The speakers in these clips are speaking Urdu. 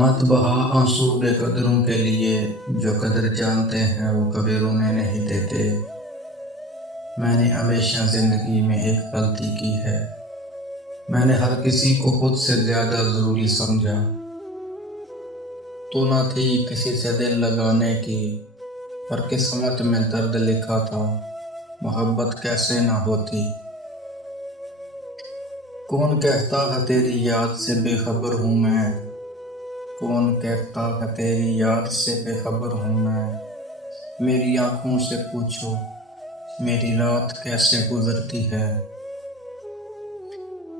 مت بہا آنسو بے قدروں کے لیے، جو قدر جانتے ہیں وہ کبھی رونے نہیں دیتے۔ میں نے ہمیشہ زندگی میں ایک غلطی کی ہے، میں نے ہر کسی کو خود سے زیادہ ضروری سمجھا۔ تو نہ تھی کسی سے دل لگانے کی، پر قسمت میں درد لکھا تھا، محبت کیسے نہ ہوتی۔ کون کہتا ہے تیری یاد سے بے خبر ہوں میں، کون کہتا ہے تیری یاد سے بے خبر ہوں میں۔ میری آنکھوں سے پوچھو میری رات کیسے گزرتی ہے۔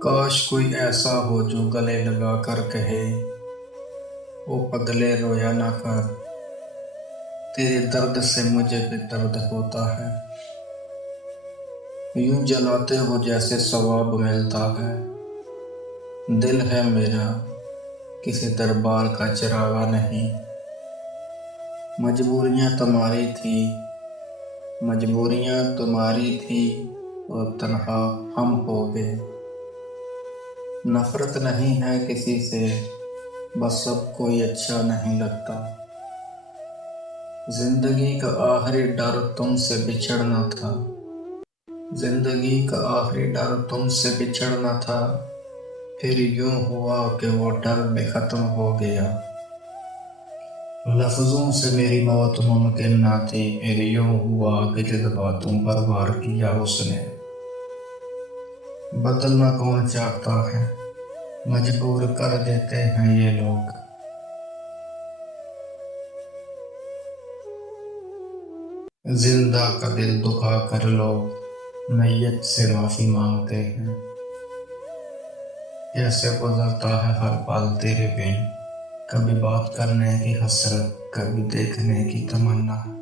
کاش کوئی ایسا ہو جو گلے لگا کر کہے، او پگلے رویا نہ کر، تیرے درد سے مجھے بھی درد ہوتا ہے۔ یوں جلاتے ہو جیسے ثواب ملتا ہے، دل ہے میرا کسی دربار کا چراغا نہیں۔ مجبوریاں تمہاری تھی اور تنہا ہم ہو گئے۔ نفرت نہیں ہے کسی سے، بس اب کوئی اچھا نہیں لگتا۔ زندگی کا آخری ڈر تم سے بچھڑنا تھا، زندگی کا آخری ڈر تم سے بچھڑنا تھا، پھر یوں ہوا کہ وہ ڈر بھی ختم ہو گیا۔ لفظوں سے میری موت ممکن نہ تھی، پھر یوں ہوا کہ جذباتوں پر وار کیا اس نے۔ بدلنا کون چاہتا ہے، مجبور کر دیتے ہیں یہ لوگ۔ زندہ کا دل دکھا کر لوگ میت سے معافی مانگتے ہیں۔ کیسے گزرتا ہے ہر پل تیرے بن، کبھی بات کرنے کی حسرت، کبھی دیکھنے کی تمنا۔